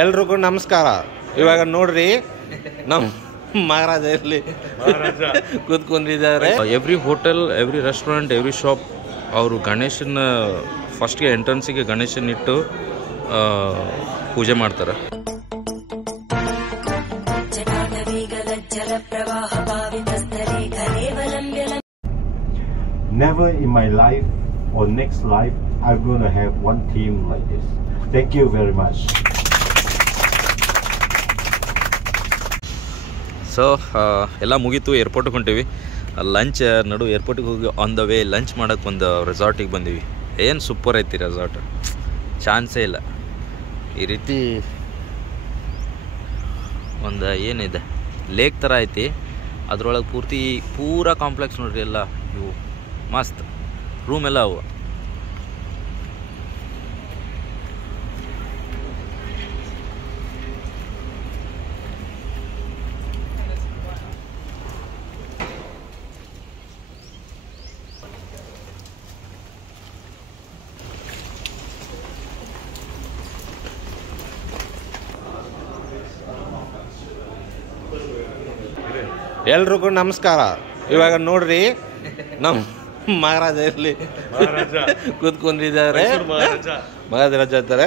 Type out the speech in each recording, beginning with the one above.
ಎಲ್ರಿಗೂ ನಮಸ್ಕಾರ. ಇವಾಗ ನೋಡ್ರಿ ನಮ್ಮ ಮಹಾರಾಜ ಇಲ್ಲಿ ಕೂತ್ಕೊಂಡಿದ್ದಾರೆ. Every hotel, every restaurant, every shop ಅವರು ಗಣೇಶನ ಫಸ್ಟ್ಗೆ ಎಂಟ್ರೆನ್ಸಿಗೆ ಗಣೇಶನ ಇಟ್ಟು ಪೂಜೆ ಮಾಡ್ತಾರೆ. Never in my life or next life I'm going to have one team like this. Thank you very much. So ಎಲ್ಲ ಮುಗೀತು, ಏರ್ಪೋರ್ಟಿಗೆ ಹೊಂಟೀವಿ. ಲಂಚ್ ನಡು ಏರ್ಪೋರ್ಟಿಗೆ ಹೋಗಿ ಆನ್ ದ ವೇ ಲಂಚ್ ಮಾಡೋಕ್ಕೆ ಒಂದು ರೆಸಾರ್ಟಿಗೆ ಬಂದೀವಿ. ಏನು ಸೂಪರ್ ಐತಿ ರೆಸಾರ್ಟ್, ಚಾನ್ಸೇ ಇಲ್ಲ. ಈ ರೀತಿ ಒಂದು ಏನಿದೆ ಲೇಕ್ ಥರ ಐತಿ, ಅದ್ರೊಳಗೆ ಪೂರಾ ಕಾಂಪ್ಲೆಕ್ಸ್ ನೋಡ್ರಿ. ಎಲ್ಲ ಇವು ಮಸ್ತ್ ರೂಮ್ ಎಲ್ಲ ಅವು. ಎಲ್ರಿಗೂ ನಮಸ್ಕಾರ. ಇವಾಗ ನೋಡ್ರಿ ನಮ್ಮ ಮಹಾರಾಜ ಇಲ್ಲಿ ಕೂತ್ಕೊಂಡಿದ್ದಾರೆ. ಮಹಾರಾಜ ಅಂತಾರೆ.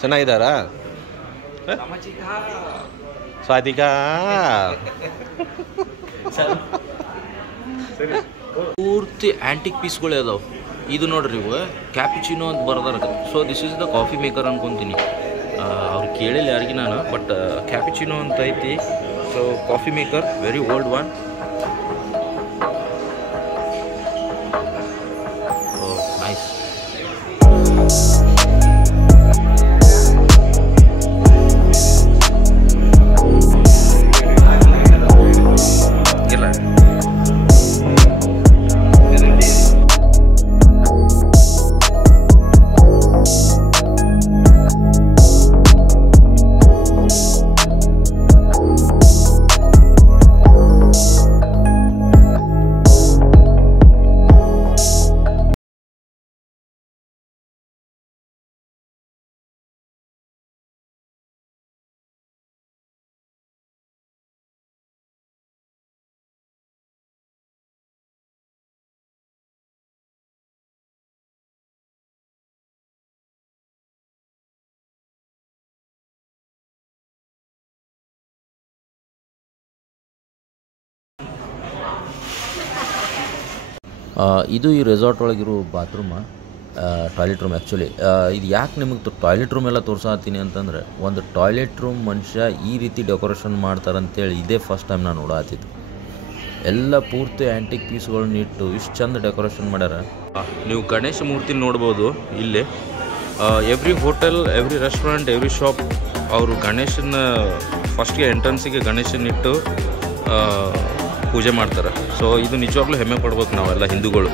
ಚೆನ್ನಾಗಿದ್ದಾರಾ? ಸ್ವಾತಿಕಾ ಪೂರ್ತಿ ಆ್ಯಂಟಿಕ್ ಪೀಸ್ಗಳೇ ಅದಾವೆ. ಇದು ನೋಡ್ರಿ, ಇವು ಕ್ಯಾಪಿಚಿನೋ ಅಂತ ಬರ್ದಾರ. So this is the coffee maker ಅನ್ಕೊತೀನಿ. ಅವ್ರು ಕೇಳಿಲ್ಲ ಯಾರಿಗೆ ನಾನು, ಬಟ್ ಕ್ಯಾಪಿಚಿನೋ ಅಂತ ಐತಿ. So coffee maker, very old one. Nice. ಇದು ಈ ರೆಸಾರ್ಟ್ ಒಳಗಿರೋ ಬಾತ್ರೂಮ, ಟಾಯ್ಲೆಟ್ ರೂಮ್. ಆ್ಯಕ್ಚುಲಿ ಇದು ಯಾಕೆ ನಿಮಗೆ ಟಾಯ್ಲೆಟ್ ರೂಮ್ ಎಲ್ಲ ತೋರ್ಸಾತೀನಿ ಅಂತಂದರೆ, ಒಂದು ಟಾಯ್ಲೆಟ್ ರೂಮ್ ಮನುಷ್ಯ ಈ ರೀತಿ ಡೆಕೋರೇಷನ್ ಮಾಡ್ತಾರಂತೇಳಿ ಇದೇ ಫಸ್ಟ್ ಟೈಮ್ ನಾನು ನೋಡಾತಿದ್ದು. ಎಲ್ಲ ಪೂರ್ತಿ ಆ್ಯಂಟಿಕ್ ಪೀಸ್ಗಳನ್ನ ಇಟ್ಟು ಇಷ್ಟು ಚಂದ ಡೆಕೋರೇಷನ್ ಮಾಡ್ಯಾರ. ನೀವು ಗಣೇಶ ಮೂರ್ತಿ ನೋಡ್ಬೋದು ಇಲ್ಲಿ. Every hotel, every restaurant, every shop ಅವರು ಗಣೇಶನ ಫಸ್ಟ್ಗೆ ಎಂಟ್ರೆನ್ಸಿಗೆ ಗಣೇಶನ ಇಟ್ಟು ಪೂಜೆ ಮಾಡ್ತಾರೆ. ಸೊ ಇದು ನಿಜವಾಗ್ಲೂ ಹೆಮ್ಮೆ ಪಡ್ಬೇಕು ನಾವೆಲ್ಲ ಹಿಂದೂಗಳು.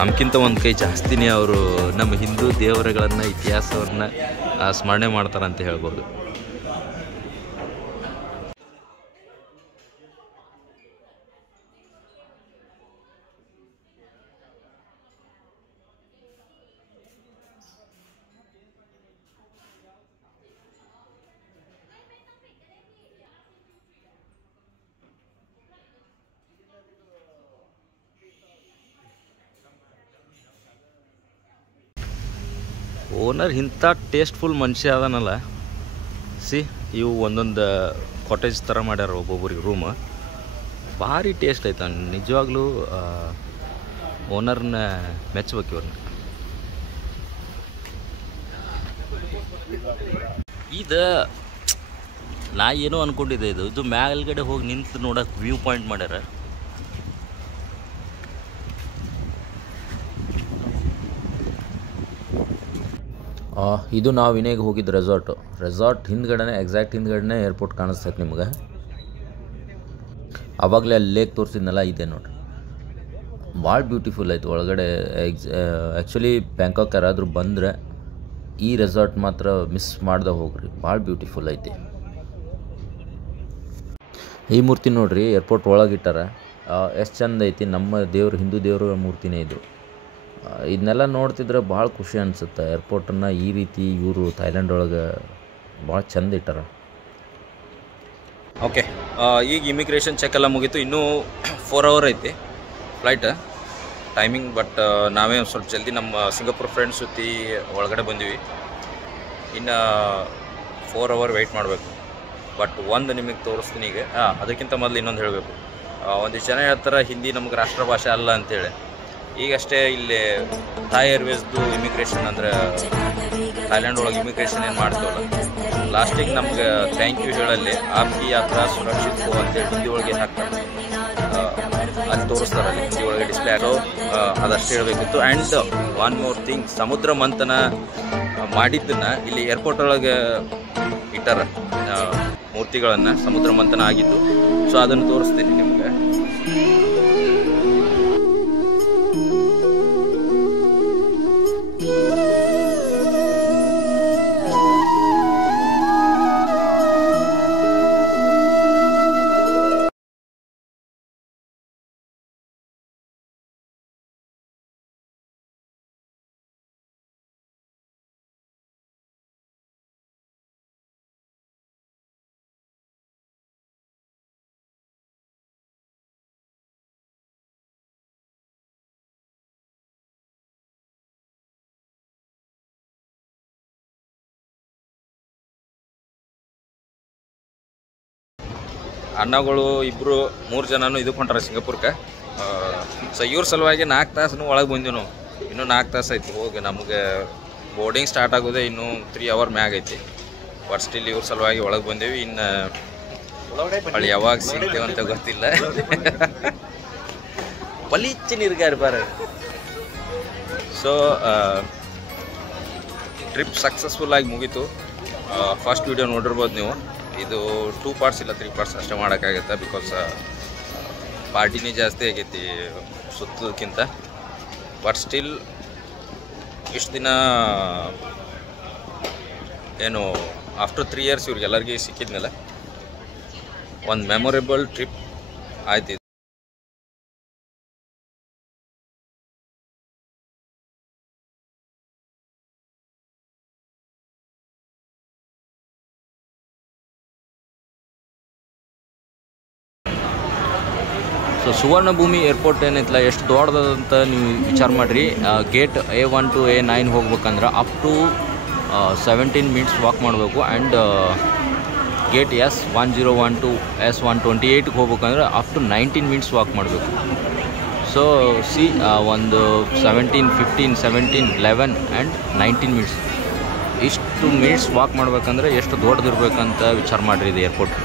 ನಮ್ಗಿಂತ ಒಂದು ಕೈ ಜಾಸ್ತಿನೇ ಅವರು ನಮ್ಮ ಹಿಂದೂ ದೇವರುಗಳನ್ನು, ಇತಿಹಾಸವನ್ನು ಸ್ಮರಣೆ ಮಾಡ್ತಾರಂತ ಹೇಳ್ಬೋದು. ಓನರ್ ಇಂಥ ಟೇಸ್ಟ್ಫುಲ್ ಮನುಷ್ಯ ಅದನಲ್ಲ. ಇವು ಒಂದೊಂದು ಕಾಟೇಜ್ ಥರ ಮಾಡ್ಯಾರ ಒಬ್ಬೊಬ್ರಿಗೆ ರೂಮ್. ಭಾರಿ ಟೇಸ್ಟ್ ಐತೆ ನಿಜವಾಗ್ಲೂ. ಓನರ್ನ ಮೆಚ್ಚಬೇಕು ಇವ್ರನ್ನ. ಇದು ನಾ ಏನೋ ಅಂದ್ಕೊಂಡಿದ್ದೆ, ಇದು ಮ್ಯಾಲ್ಗಡೆ ಹೋಗಿ ನಿಂತು ನೋಡೋಕೆ ವ್ಯೂ ಪಾಯಿಂಟ್ ಮಾಡ್ಯಾರ. ಇದು ನಾವು ವಿನೇಗೆ ಹೋಗಿದ್ದು ರೆಸಾರ್ಟ್ ಹಿಂದ್ಗಡೆ, ಎಕ್ಸಾಕ್ಟ್ ಹಿಂದ್ಗಡೆ ಏರ್ಪೋರ್ಟ್ ಕಾಣಿಸ್ತೈತೆ ನಿಮ್ಗೆ. ಆವಾಗಲೇ ಅಲ್ಲಿ ಲೇಕ್ ತೋರಿಸಿದ್ನಲ್ಲ, ಇದೆ ನೋಡ್ರಿ. ಭಾಳ ಬ್ಯೂಟಿಫುಲ್ ಆಯಿತು ಒಳಗಡೆ. ಆ್ಯಕ್ಚುಲಿ ಬ್ಯಾಂಕಾಕ್ ಯಾರಾದರೂ ಬಂದರೆ ಈ ರೆಸಾರ್ಟ್ ಮಾತ್ರ ಮಿಸ್ ಮಾಡ್ದೆ ಹೋಗ್ರಿ, ಭಾಳ ಬ್ಯೂಟಿಫುಲ್ ಐತಿ. ಈ ಮೂರ್ತಿ ನೋಡ್ರಿ, ಏರ್ಪೋರ್ಟ್ ಒಳಗಿಟ್ಟಾರ. ಎಷ್ಟು ಚಂದ ಐತಿ. ನಮ್ಮ ದೇವರು, ಹಿಂದೂ ದೇವರು ಮೂರ್ತಿನೇ ಇದು. ಇದನ್ನೆಲ್ಲ ನೋಡ್ತಿದ್ರೆ ಭಾಳ ಖುಷಿ ಅನಿಸುತ್ತೆ. ಏರ್ಪೋರ್ಟನ್ನು ಈ ರೀತಿ ಇವರು ಥೈಲ್ಯಾಂಡ್ ಒಳಗೆ ಭಾಳ ಚಂದ ಇಟ್ಟಾರ. ಓಕೆ, ಈಗ ಇಮಿಗ್ರೇಷನ್ ಚೆಕ್ ಎಲ್ಲ ಮುಗೀತು. ಇನ್ನೂ 4 hour ಐತಿ ಫ್ಲೈಟ್ ಟೈಮಿಂಗ್. ಬಟ್ ನಾವೇ ಸ್ವಲ್ಪ ಜಲ್ದಿ ನಮ್ಮ ಸಿಂಗಾಪುರ್ ಫ್ರೆಂಡ್ಸ್ ಜೊತೆ ಒಳಗಡೆ ಬಂದೀವಿ. ಇನ್ನು 4 hour ವೆಯ್ಟ್ ಮಾಡಬೇಕು. ಬಟ್ ಒಂದು ನಿಮಗೆ ತೋರಿಸ್ತೀನಿ ಈಗ. ಅದಕ್ಕಿಂತ ಮೊದಲು ಇನ್ನೊಂದು ಹೇಳಬೇಕು. ಒಂದಿಷ್ಟು ಜನ ಹೇಳ್ತಾರೆ ಹಿಂದಿ ನಮ್ಗೆ ರಾಷ್ಟ್ರ ಭಾಷೆ ಅಲ್ಲ ಅಂತೇಳಿ. ಈಗಷ್ಟೇ ಇಲ್ಲಿ ಥಾಯ್ ಏರ್ವೇಸ್ದು ಇಮಿಗ್ರೇಷನ್ ಅಂದರೆ ಥೈಲ್ಯಾಂಡ್ ಒಳಗೆ ಇಮಿಗ್ರೇಷನ್ ಏನು ಮಾಡ್ತೀವಲ್ಲ, ಲಾಸ್ಟಿಗೆ ನಮ್ಗೆ ಥ್ಯಾಂಕ್ ಯು ಹೇಳಲ್ಲಿ ಆಪ್ಕಿ ಯಾತ್ರಾ ಸುರಕ್ಷಿತ ಅಂತೇಳಿ ಹಿಂದಿ ಒಳಗೆ ಹಾಕ್ತಾರೆ. ಅಲ್ಲಿ ತೋರಿಸ್ತಾರೆ, ಅಲ್ಲಿ ಹಿಂದಿ ಒಳಗೆ ಡಿಸ್ಪ್ಲೇ ಆಗೋ ಅದಷ್ಟು ಹೇಳಬೇಕಿತ್ತು. ಆ್ಯಂಡ್ ಒನ್ ಮೋರ್ ಥಿಂಗ್, ಸಮುದ್ರ ಮಂಥನ ಮಾಡಿದ್ದನ್ನು ಇಲ್ಲಿ ಏರ್ಪೋರ್ಟ್ ಒಳಗೆ ಇಟ್ಟಾರ ಮೂರ್ತಿಗಳನ್ನು, ಸಮುದ್ರ ಮಂಥನ ಆಗಿದ್ದು. ಸೊ ಅದನ್ನು ತೋರಿಸ್ತೀನಿ ನಿಮ್ಗೆ. ಅಣ್ಣಗಳು ಇಬ್ಬರು 3 ಜನನೂ ಇದಕ್ಕೆ ಹೊಂಟಾರ ಸಿಂಗಾಪುರ್ಗೆ. ಸೊ ಇವ್ರ ಸಲುವಾಗಿ 4 ತಾಸು ಒಳಗೆ ಬಂದೀವಿ ನಾವು. ಇನ್ನೂ 4 ತಾಸು ಐತಿ ಹೋಗಿ. ನಮಗೆ ಬೋರ್ಡಿಂಗ್ ಸ್ಟಾರ್ಟ್ ಆಗೋದೇ ಇನ್ನೂ 3 hour ಮ್ಯಾಗ ಐತಿ. ಬಟ್ ಸ್ಟಿಲ್ ಇವ್ರ ಸಲುವಾಗಿ ಒಳಗೆ ಬಂದೇವಿ. ಇನ್ನು ಅಲ್ಲಿ ಯಾವಾಗ ಸಿಗ್ತೇವೆ ಅಂತ ಗೊತ್ತಿಲ್ಲ. ಪಲೀಚಿ ನಿರ್ಗಾರ ಬಾರ. ಸೊ ಟ್ರಿಪ್ ಸಕ್ಸಸ್ಫುಲ್ಲಾಗಿ ಮುಗೀತು. ಫಸ್ಟ್ ವಿಡಿಯೋ ನೋಡಿರ್ಬೋದು ನೀವು. ಇದು 2 parts ಇಲ್ಲ 3 parts ಅಷ್ಟೇ ಮಾಡೋಕ್ಕಾಗತ್ತೆ. ಬಿಕಾಸ್ ಪಾರ್ಟಿನೇ ಜಾಸ್ತಿ ಆಗೈತಿ ಸುತ್ತೋದಕ್ಕಿಂತ. ಬಟ್ ಸ್ಟಿಲ್ ಇಷ್ಟು ದಿನ ಏನು ಆಫ್ಟರ್ 3 years ಇವ್ರಿಗೆಲ್ಲರಿಗೂ ಸಿಕ್ಕಿದ್ಮೇಲೆ ಒಂದು ಮೆಮೊರೇಬಲ್ ಟ್ರಿಪ್ ಆಯ್ತು. ಸೊ ಸುವರ್ಣಭೂಮಿ ಏರ್ಪೋರ್ಟ್ ಏನೈತಲ್ಲ, ಎಷ್ಟು ದೊಡ್ಡದಂತ ನೀವು ವಿಚಾರ ಮಾಡಿರಿ. ಗೇಟ್ A1 to A9 ಹೋಗ್ಬೇಕಂದ್ರೆ ಅಪ್ ಟು 17 minutes ವಾಕ್ ಮಾಡಬೇಕು. And gate S1012 to S128 ಹೋಗ್ಬೇಕಂದ್ರೆ ಅಪ್ ಟು 19 minutes ವಾಕ್ ಮಾಡಬೇಕು. ಸೊ ಒಂದು 17, 15, 17, 11 ಆ್ಯಂಡ್ 19 minutes ಇಷ್ಟು ಮಿನಿಟ್ಸ್ ವಾಕ್ ಮಾಡ್ಬೇಕಂದ್ರೆ ಎಷ್ಟು ದೊಡ್ಡದಿರ್ಬೇಕಂತ ವಿಚಾರ ಮಾಡಿರಿ ಇದು ಏರ್ಪೋರ್ಟ್.